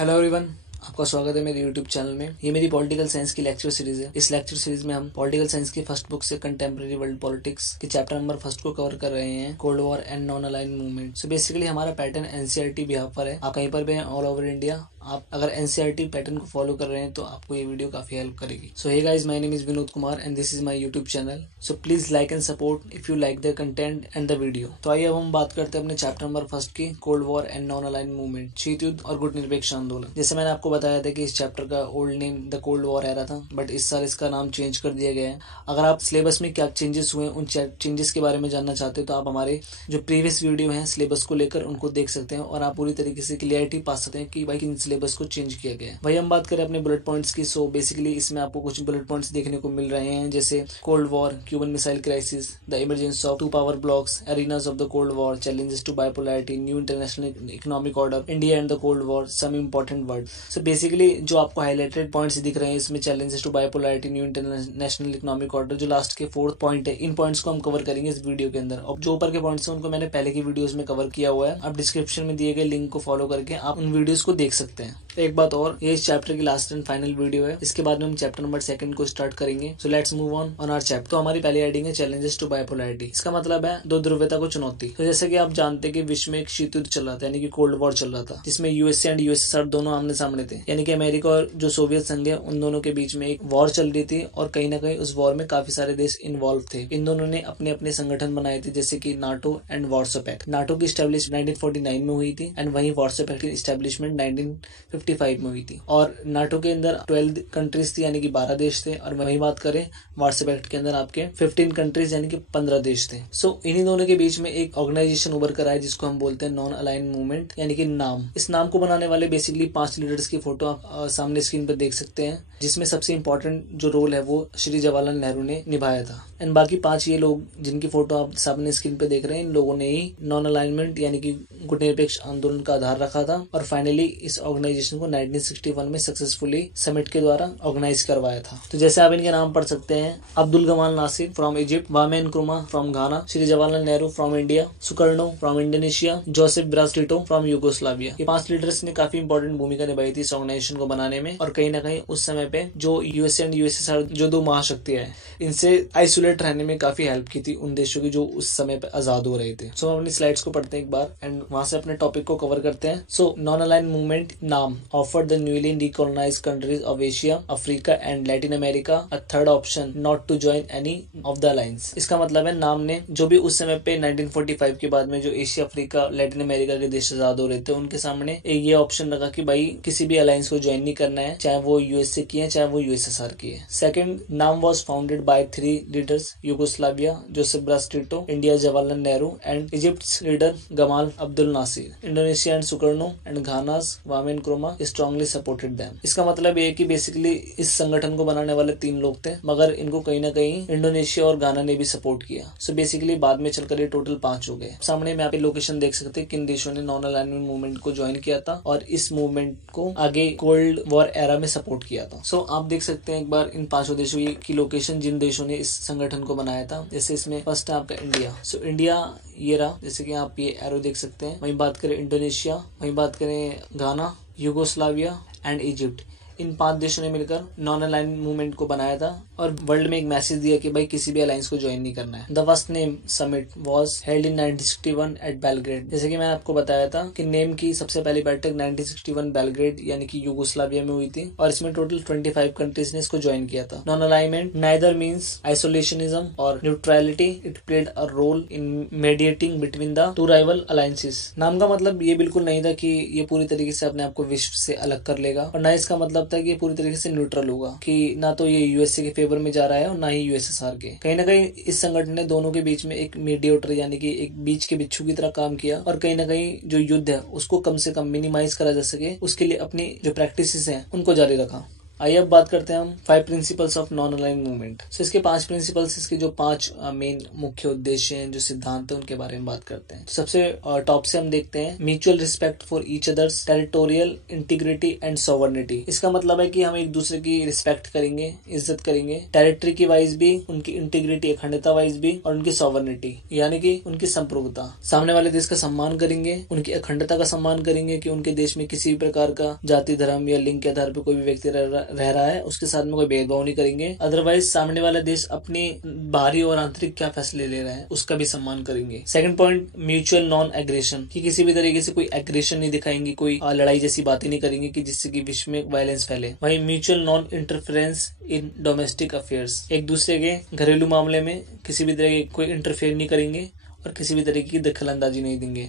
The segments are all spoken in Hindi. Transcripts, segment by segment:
हेलो एवरीवन, आपका स्वागत है मेरे यूट्यूब चैनल में। ये मेरी पॉलिटिकल साइंस की लेक्चर सीरीज है। इस लेक्चर सीरीज में हम पॉलिटिकल साइंस की फर्स्ट बुक से कंटेम्प्रेरी वर्ल्ड पॉलिटिक्स के चैप्टर नंबर फर्स्ट को कवर कर रहे हैं, cold war and non aligned movement. So basically हमारा पैटर्न एनसीईआरटी बिहाफ पर है। आप कहीं पर भी हैं ऑल ओवर इंडिया, आप अगर एनसीईआरटी पैटर्न को फॉलो कर रहे हैं तो आपको ये वीडियो काफी हेल्प करेगी। So hey guys, my name is Vinod Kumar and this is my YouTube channel. So please like and support if you like the content and the video. तो आइए अब हम बात करते हैं अपने चैप्टर नंबर फर्स्ट की, cold war and non aligned movement, शीत युद्ध और गुट निरपेक्ष आंदोलन। जैसे मैंने आपको बताया था कि इस चैप्टर का old name the cold war era था, बट इस साल इसका नाम चेंज कर दिया गया है। अगर आप सिलेबस में क्या चेंजेस हुए उन चेंजेस के बारे में जानना चाहते हो तो आप हमारे जो प्रीवियस वीडियो हैं सिलेबस को लेकर उनको देख सकते हैं और आप पूरी तरीके से क्लियरिटी पा सकते हैं कि भाई किन सिलेबस को चेंज किया गया है। भाई हम बात करें अपने बुलेट पॉइंट्स की, सो बेसिकली इसमें आपको कुछ बुलेट पॉइंट्स देखने को मिल रहे हैं, जैसे cold war, Cuban missile crisis, the emergence of two power blocs, arenas of the cold war, challenges to bipolarity, new international economic order, India and the cold war, some important word. So basically जो आपको हाईलाइटेड पॉइंट्स दिख रहे हैं इसमें challenges to bipolarity, new international economic order, जो लास्ट के 4th पॉइंट है, इन पॉइंट्स को हम कवर करेंगे इस वीडियो के अंदर। और जो ऊपर के पॉइंट्स हैं उनको मैंने पहले की वीडियोस में कवर किया हुआ है। आप डिस्क्रिप्शन में दिए गए लिंक को फॉलो करके आप उन वीडियोस को देख सकते हैं। एक बात और, ये इस चैप्टर की लास्ट एंड फाइनल वीडियो है। इसके बाद में हम चैप्टर नंबर 2 को स्टार्ट करेंगे। So let's move on our chapter. तो हमारी पहली हेडिंग है चैलेंजेस टू बाइपोलैरिटी। इसका मतलब है दो ध्रुवता को चुनौती। तो जैसे कि आप जानते हैं कि विश्व में एक शीत युद्ध चल रहा था, यानी कि कोल्ड वॉर चल रहा था, जिसमें यूएसए एंड यूएसएसआर दोनों आमने सामने थे, यानी कि अमेरिका और जो सोवियत संघ है उन दोनों के बीच में एक वॉर चल रही थी और कहीं ना कहीं उस वॉर में काफी सारे देश इन्वॉल्व थे। इन दोनों ने अपने अपने संगठन बनाए थे, जैसे कि NATO and Warsaw Pact. NATO की स्टैब्लिश 1949 में हुई थी एंड वहीं वार्सो पैक्ट की स्टैब्लिशमेंट 1955 में हुई थी। और नाटो के अंदर 12 कंट्रीज थी, यानी कि 12 देश थे, और वहीं बात करें वार्सो पैक्ट के अंदर आपके 15 कंट्रीज यानी कि 15 देश थे। सो इन्हीं दोनों के बीच में एक ऑर्गेनाइजेशन उभर कर आया जिसको हम बोलते हैं नॉन अलाइंड मूवमेंट, यानी कि नाम। इस नाम को बनाने वाले बेसिकली 5 लीडर्स की फोटो आप सामने स्क्रीन पर देख सकते हैं, जिसमें सबसे इंपॉर्टेंट जो रोल है वो श्री जवाहरलाल नेहरू ने निभाया था। एंड बाकी 5 ये लोग जिनकी फोटो आप सामने स्क्रीन पे देख रहे हैं, इन लोगों ने ही नॉन अलाइनमेंट यानी कि गुट निरपेक्ष आंदोलन का आधार रखा था और फाइनली इस ऑर्गेनाइजेशन को 1961 में सक्सेसफुली समिट के द्वारा ऑर्गेनाइज करवाया था। तो जैसे आप इनके नाम पढ़ सकते हैं, Abdul Gamal Nasser from Egypt, Kwame Nkrumah from Ghana, Shri Jawaharlal Nehru from India, Sukarno from Indonesia, Joseph Broz Tito from Yugoslavia. ये 5 लीडर्स ने काफी इंपॉर्टेंट भूमिका निभाई थी इस ऑर्गेनाइजेशन को बनाने में। और कहीं ना कहीं उस समय पे जो यूएसए एंड यूएसएसआर जो 2 महाशक्तियां हैं, इनसे आइसोलेट रहने में काफी हेल्प की थी उन देशों की जो उस समय पे आजाद हो रहे थे। सो हम अपनी स्लाइड्स को पढ़ते हैं एक बार एंड वहां से अपने टॉपिक को कवर करते हैं। So non aligned movement NAM offered the newly decolonized countries of Asia, Africa and Latin America a third option not to join any of the alliance. इसका मतलब है नाम ने जो भी उस समय पे 1945 के बाद में जो एशिया, अफ्रीका, लैटिन अमेरिका के देश आजाद हो रहे थे, उनके सामने ये ऑप्शन रखा कि भाई किसी भी अलायंस को ज्वाइन नहीं करना है, चाहे वो यूएसए की है चाहे वो यूएसएसआर की है। Second, NAM was founded by 3 leaders, Yugoslavia Joseph Broz Tito, India Jawaharlal Nehru and Egypt's leader Gamal Abdul Nasser, Indonesia and Sukarno and Ghana's Kwame Nkrumah strongly supported them. इसका मतलब ये है कि बेसिकली इस संगठन को बनाने वाले 3 लोग थे, मगर इनको कहीं ना कहीं इंडोनेशिया और घाना ने भी सपोर्ट किया। सो बेसिकली बाद में चलकर ये टोटल 5 हो गए। सामने में आप लोकेशन देख सकते हैं किन देशों ने नॉन अलाइनमेंट मूवमेंट को ज्वाइन किया था और इस मूवमेंट को आगे कोल्ड वॉर एरा में सपोर्ट किया था। सो आप देख सकते हैं एक बार इन 5 देशों की लोकेशन जिन देशों ने इस संगठन को बनाया था। जैसे इसमें फर्स्ट है आपका इंडिया। सो इंडिया ये रहा, जैसे कि आप ये एरो देख सकते हैं। वहीं बात करें इंडोनेशिया, वहीं बात करें घाना, यूगोस्लाविया एंड इजिप्ट। इन 5 देशों ने मिलकर नॉन अलाइंड मूवमेंट को बनाया था और वर्ल्ड में एक मैसेज दिया कि भाई किसी भी अलायंस को ज्वाइन नहीं करना है। The first NAM summit was held in 1961 at Belgrade. जैसे कि मैंने आपको बताया था कि नेम की सबसे पहली बैठक 1961 बेलग्रेड यानी कि यूगोस्लाविया में हुई थी और इसमें टोटल 25 कंट्रीज ने इसको ज्वाइन किया था। Non alignment neither means isolationism और neutrality, it played a role in mediating between the 2 rival alliances. नाम का मतलब ये बिल्कुल नहीं था कि ये पूरी तरीके से अपने आप को विश्व से अलग कर लेगा और ना इसका मतलब था कि ये पूरी तरीके से न्यूट्रल होगा, कि ना तो ये यूएसए के फेवर में जा रहा है और ना ही यूएसएसआर के। कहीं ना कहीं इस संगठन ने दोनों के बीच में एक मीडिएटर यानी कि एक बीच के बिच्छू की तरह काम किया और कहीं ना कहीं जो युद्ध है उसको कम से कम मिनिमाइज करा जा सके उसके लिए अपनी जो प्रैक्टिसेस हैं उनको जारी रखा। आइए अब बात करते हैं हम 5 principles of non aligned movement. So इसके 5 प्रिंसिपल्स, इसके जो 5 मेन मुख्य उद्देश्य हैं, जो सिद्धांत है, उनके बारे में बात करते हैं। तो सबसे टॉप से हम देखते हैं mutual respect for each others, territorial integrity and sovereignty. इसका मतलब है कि हम एक दूसरे की रिस्पेक्ट करेंगे, इज्जत करेंगे, टेरिटरी की वाइज भी, उनकी इंटीग्रिटी अखंडता वाइज भी, और उनकी सॉवर्निटी यानी कि उनकी संप्रभुता, सामने वाले देश का सम्मान करेंगे, उनकी अखंडता का सम्मान करेंगे कि उनके देश में किसी भी प्रकार का जाति, धर्म या लिंग के आधार पर कोई भी व्यक्ति रह रहा है, उसके साथ में कोई भेदभाव नहीं करेंगे। अदरवाइज सामने वाला देश अपनी बाहरी और आंतरिक क्या फैसले ले रहा है उसका भी सम्मान करेंगे। Second point, mutual non aggression, कि किसी भी तरीके से कोई एग्रेशन नहीं दिखाएंगे, कोई लड़ाई जैसी बातें नहीं करेंगे कि जिससे कि विश्व में वायलेंस फैले। वही mutual non interference in domestic affairs, एक दूसरे के घरेलू मामले में किसी भी तरह के कोई इंटरफेयर नहीं करेंगे और किसी भी तरीके की दखलंदाजी नहीं देंगे।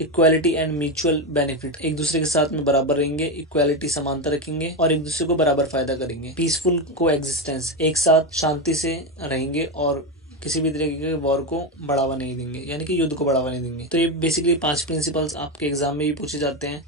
इक्वालिटी एंड म्यूचुअल बेनिफिट, एक दूसरे के साथ में बराबर रहेंगे, इक्वालिटी समानता रखेंगे और एक दूसरे को बराबर फायदा करेंगे। पीसफुल को एग्जिस्टेंस, एक साथ शांति से रहेंगे और किसी भी तरीके के वॉर को बढ़ावा नहीं देंगे, यानी कि युद्ध को बढ़ावा नहीं देंगे। तो ये बेसिकली 5 प्रिंसिपल्स आपके एग्जाम में भी पूछे जाते हैं,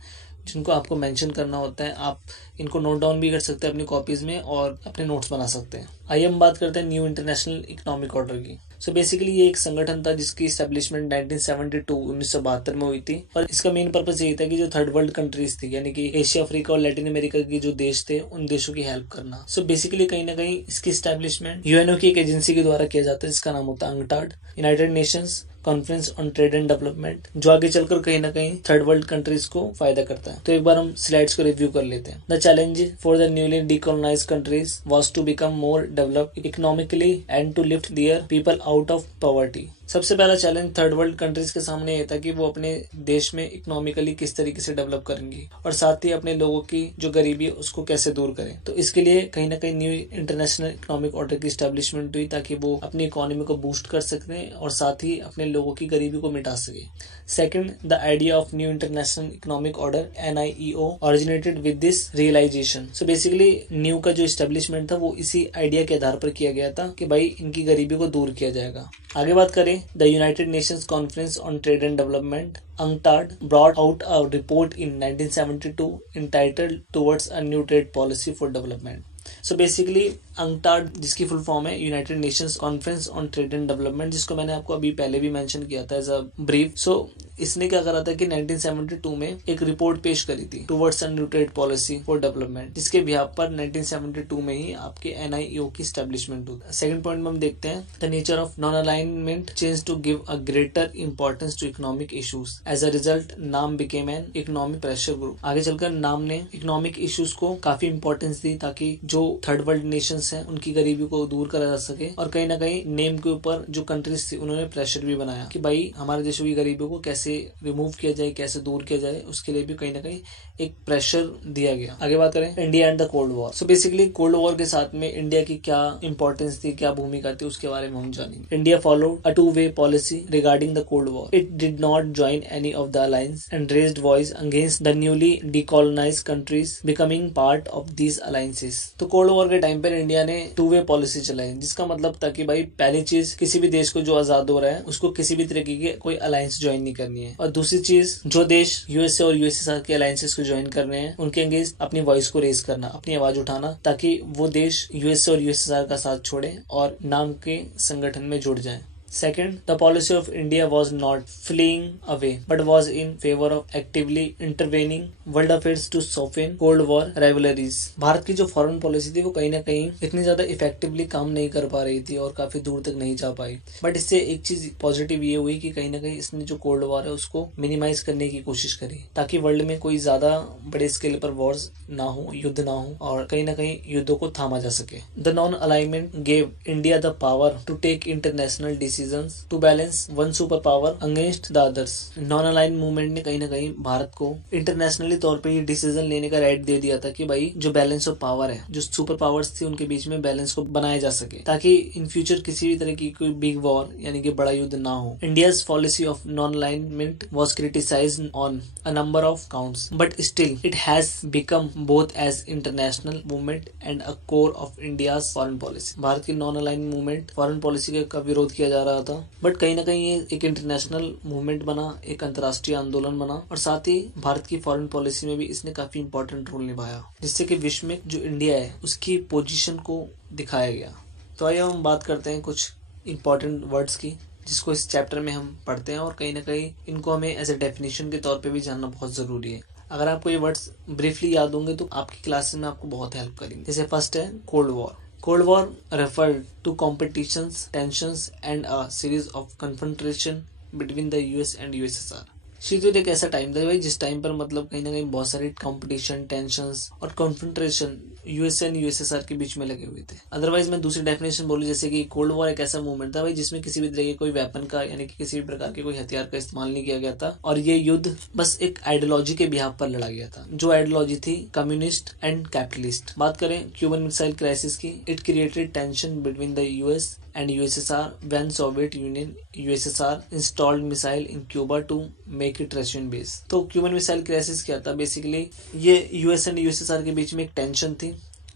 जिनको आपको मेंशन करना होता है। आप इनको नोट डाउन भी कर सकते हैं अपनी कॉपीज में और अपने नोट्स बना सकते हैं। आइए हम बात करते हैं न्यू इंटरनेशनल इकोनॉमिक ऑर्डर की। सो बेसिकली ये एक संगठन था जिसकी एस्टेब्लिशमेंट 1972 में हुई थी और इसका मेन पर्पस यही था कि जो थर्ड वर्ल्ड कंट्रीज थी, यानी कि एशिया, अफ्रीका और लैटिन अमेरिका के जो देश थे, उन देशों की हेल्प करना। सो बेसिकली कहीं ना कहीं इसकी एस्टेब्लिशमेंट यूएनओ की एक एजेंसी के द्वारा किया जाता है जिसका नाम होता है UNCTAD, United Nations conference on trade and development, जो आगे चलकर कहीं ना कहीं थर्ड वर्ल्ड कंट्रीज को फायदा करता है। तो एक बार हम स्लाइड्स को रिव्यू कर लेते हैं। The challenge for the newly decolonized countries was to become more developed economically and to lift their people out of poverty. सबसे पहला चैलेंज थर्ड वर्ल्ड कंट्रीज के सामने ये था कि वो अपने देश में इकोनॉमिकली किस तरीके से डेवलप करेंगी और साथ ही अपने लोगों की जो गरीबी है उसको कैसे दूर करें। तो इसके लिए कहीं ना कहीं न्यू इंटरनेशनल इकोनॉमिक ऑर्डर की एस्टेब्लिशमेंट हुई ताकि वो अपनी इकोनॉमी को बूस्ट कर सकें और साथ ही अपने लोगों की गरीबी को मिटा सके। Second, the idea of new international economic order NIEO originated with this realisation. So basically new का जो एस्टेब्लिशमेंट था वो इसी आइडिया के आधार पर किया गया था कि भाई इनकी गरीबी को दूर किया जाएगा। आगे बात करें, the United Nations conference on trade and development UNCTAD brought out a report in 1972 entitled Towards a New Trade Policy for Development. So basically UNCTAD, जिसकी फुल फॉर्म है United Nations conference on trade and development, जिसको मैंने आपको अभी पहले भी मेंशन किया था एज अ ब्रीफ। सो इसने क्या करा था कि 1972 में एक रिपोर्ट पेश करी थी towards a new trade policy for development, जिसके बिहाफ पर 1972 में ही आपके NIEO की एस्टेब्लिशमेंट हुई। सेकंड पॉइंट में हम देखते हैं the nature of non alignment change to give a greater importance to economic issues. As a result NAM became an economic pressure group. आगे चलकर नाम ने इकोनॉमिक इशूज को काफी इंपॉर्टेंस दी ताकि जो थर्ड वर्ल्ड नेशंस हैं उनकी गरीबी को दूर करा जा सके और कहीं ना कहीं नेम के ऊपर जो कंट्रीज थी उन्होंने प्रेशर भी बनाया कि भाई हमारे देशों की गरीबी को कैसे रिमूव किया जाए, कैसे दूर किया जाए, उसके लिए भी कहीं ना कहीं एक प्रेशर दिया गया। आगे बात करें India and the cold war. So basically cold war के साथ में इंडिया की क्या इंपॉर्टेंस थी, क्या भूमिका थी, उसके बारे में हम जानेंगे। India followed a two way policy regarding the cold war. It did not join any of the alliance and raised voice against the newly decolonized countries becoming part of these alliances. तो कोल्ड वॉर के टाइम पर इंडिया ने टू-वे पॉलिसी चलाई, जिसका मतलब था कि भाई पहली चीज किसी भी देश को जो आजाद हो रहा है उसको किसी भी तरीके की कोई अलायंस ज्वाइन नहीं करनी है, और दूसरी चीज जो देश यूएसए और यूएसएसआर के अलायंसेस को ज्वाइन कर रहे हैं उनके अगेंस्ट अपनी वॉइस को रेज करना, अपनी आवाज उठाना, ताकि वो देश यूएसए और यूएसएसआर का साथ छोड़े और नाम के संगठन में जुड़ जाए। Second, the policy of India was not fleeing away, but was in favor of actively intervening world affairs to soften Cold War rivalries. Bharat की जो फॉरेन पॉलिसी थी वो कहीं ना कहीं इतनी ज्यादा इफेक्टिवली काम नहीं कर पा रही थी और काफी दूर तक नहीं जा पाई, बट इससे एक चीज पॉजिटिव ये हुई कि कहीं ना कहीं इसने जो कोल्ड वॉर है उसको मिनिमाइज करने की कोशिश करी ताकि वर्ल्ड में कोई ज्यादा बड़े स्केल पर वॉर्स ना हो, युद्ध ना हो और कहीं ना कहीं युद्धों को थामा जा सके। The non alignment gave India the power to take international to balance one superpower against the others. Non align movement ने कहीं ना कहीं भारत को इंटरनेशनली तौर पे ये डिसीजन लेने का राइट दे दिया था कि भाई जो बैलेंस ऑफ पावर है, जो सुपर पावर्स थी उनके बीच में बैलेंस को बनाया जा सके ताकि इन फ्यूचर किसी भी तरह की कोई बिग वॉर यानी कि बड़ा युद्ध ना हो। India's policy of non alignment was criticized on a number of counts, but still it has become both as international movement and a core of India's foreign policy. भारत की non align movement foreign policy का विरोध किया जा रहा लगाया था, बट कहीं ना कहीं ये एक इंटरनेशनल मूवमेंट बना, एक अंतर्राष्ट्रीय आंदोलन बना और साथ ही भारत की फॉरेन पॉलिसी में भी इसने काफी इंपॉर्टेंट रोल निभाया, जिससे कि विश्व में जो इंडिया है उसकी पोजीशन को दिखाया गया। तो आइए हम बात करते हैं कुछ इंपॉर्टेंट वर्ड्स की, जिसको इस चैप्टर में हम पढ़ते हैं और कहीं ना कहीं इनको हमें एज ए डेफिनेशन के तौर पे भी जानना बहुत जरूरी है। अगर आपको ये वर्ड्स ब्रीफली याद होंगे तो आपकी क्लासेस में आपको बहुत हेल्प करेंगे। जैसे फर्स्ट है cold war. Cold War referred to competitions, tensions and a series of confrontation between the US and USSR। शीत युद्ध एक ऐसा टाइम था भाई जिस टाइम पर मतलब कहीं ना कहीं बहुत सारे कंपटीशन, टेंशंस और कॉन्फ्रंट्रेशन यूएसए एंड यूएसएसआर के बीच में लगे हुए थे। अदरवाइज मैं दूसरी डेफिनेशन बोलूं जैसे कि कोल्ड वॉर एक ऐसा मूवमेंट था भाई जिसमें किसी भी तरह के कोई वेपन का यानी कि किसी भी प्रकार के कोई हथियार का इस्तेमाल नहीं किया गया था और ये युद्ध बस एक आइडियोलॉजी के बिहाफ पर लड़ा गया था, जो आइडियोलॉजी थी कम्युनिस्ट एंड कैपिटलिस्ट। बात करें क्यूबन मिसाइल क्राइसिस की, it created tension between the US and USSR when Soviet Union USSR installed missile in Cuba to make it Russian base। तो क्यूबन मिसाइल क्राइसिस क्या था? बेसिकली ये यूएस एंड यूएसएसआर के बीच में एक टेंशन थी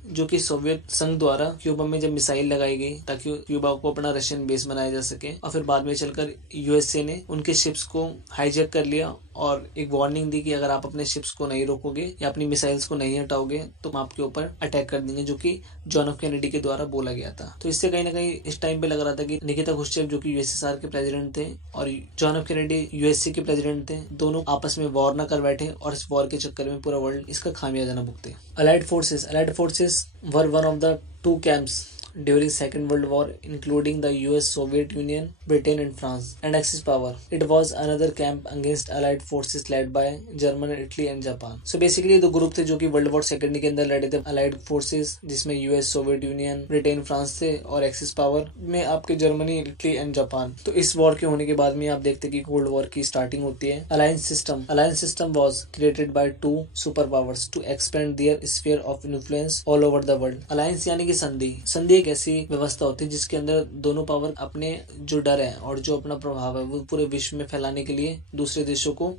जो कि सोवियत संघ द्वारा क्यूबा में जब मिसाइल लगाई गई ताकि क्यूबा को अपना रशियन बेस बनाया जा सके, और फिर बाद में चलकर यूएसए ने उनके शिप्स को हाईजैक कर लिया और एक वार्निंग दी कि अगर आप अपने शिप्स को नहीं रोकोगे या अपनी मिसाइल्स को नहीं हटाओगे तो हम आपके ऊपर अटैक कर देंगे, जो कि जॉन एफ कैनेडी के द्वारा बोला गया था। तो इससे कहीं ना कहीं इस टाइम पे लग रहा था कि निकिता क्रुश्चेव जो कि यूएसएसआर के प्रेसिडेंट थे और जॉन एफ कैनेडी यूएसए के प्रेसिडेंट थे, दोनों आपस में वॉर न कर बैठे और इस वॉर के चक्कर में पूरा वर्ल्ड इसका खामियाजा न भुगते। Allied forces were one of the two camps during Second World War, including the US, Soviet Union, Britain and France, and Axis power. It was another camp against Allied forces led by Germany, Italy and Japan। So basically दो ग्रुप थे जो कि वर्ल्ड वॉर सेकेंड के अंदर लड़े थे। अलाइड फोर्सेस जिसमें US, Soviet union, Britain, France थे, और एक्सिस पावर में आपके जर्मनी, इटली एंड जापान। तो इस वॉर के होने के बाद में आप देखते कि कोल्ड वॉर की स्टार्टिंग होती है। Alliance system was created by two super powers to expand their sphere of influence all over the world. Alliance यानी कि संधि एक ऐसी व्यवस्था होती है जिसके अंदर दोनों पावर अपने जो डर है और जो अपना प्रभाव है वो पूरे विश्व में फैलाने के लिए दूसरे देशों को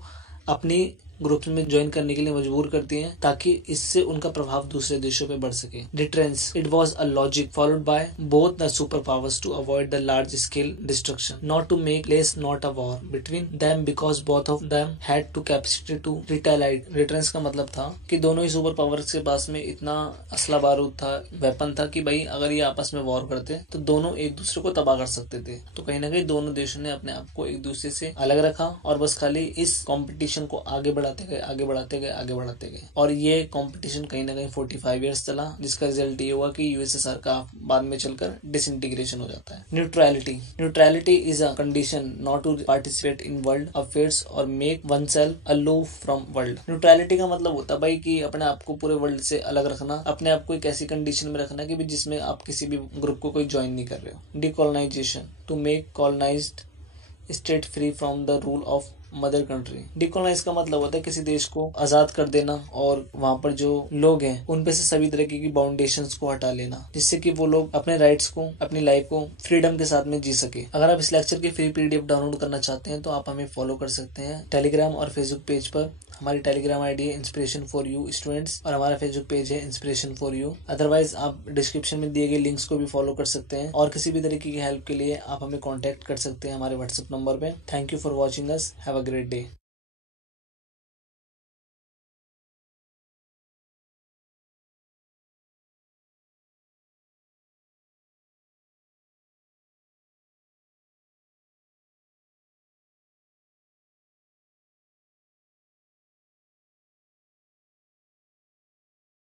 अपनी ग्रुप में ज्वाइन करने के लिए मजबूर करती हैं ताकि इससे उनका प्रभाव दूसरे देशों पे बढ़ सके। Deterrence, it was a logic followed by both the super powers to avoid the large scale destruction, not to make place not a war between them because both of them had to capacity to retaliate. Deterrence का मतलब था कि दोनों ही सुपर पावर्स के पास में इतना असला बारूद था, वेपन था कि भाई अगर ये आपस में वॉर करते तो दोनों एक दूसरे को तबाह कर सकते थे। तो कहीं ना कहीं दोनों देशों ने अपने आप को एक दूसरे से अलग रखा और बस खाली इस कॉम्पिटिशन को आगे बढ़ाते गए और ये कंपटीशन कहीं ना कहीं 45 इयर्स चला, जिसका रिजल्ट ये हुआ कि यूएसएसआर का बाद में चलकर डिसइंटीग्रेशन हो जाता है। Neutrality is a condition not to participate in world affairs और make oneself aloof from world. Neutrality का मतलब होता है भाई कि अपने आप को पूरे वर्ल्ड से अलग रखना, अपने आप को एक ऐसी कंडीशन में रखना कि जिसमें आप किसी भी ग्रुप को कोई ज्वाइन नहीं कर रहे हो। Decolonization, to make colonized state free from the rule of mother country. Decolonize का मतलब होता है किसी देश को आजाद कर देना और वहाँ पर जो लोग हैं उन पे से सभी तरीके की बाउंडेशंस को हटा लेना, जिससे कि वो लोग अपने राइट्स को, अपनी लाइफ को फ्रीडम के साथ में जी सके। अगर आप इस लेक्चर की फ्री पीडीएफ डाउनलोड करना चाहते हैं तो आप हमें फॉलो कर सकते हैं टेलीग्राम और फेसबुक पेज पर। हमारी टेलीग्राम आईडी है इंस्पिरेशन फॉर यू स्टूडेंट्स और हमारा फेसबुक पेज है इंस्पिरेशन फॉर यू। अदरवाइज आप डिस्क्रिप्शन में दिए गए लिंक्स को भी फॉलो कर सकते हैं और किसी भी तरीके की हेल्प के लिए आप हमें कॉन्टेक्ट कर सकते हैं हमारे व्हाट्सएप नंबर पे। Thank you for watching us, have a great day.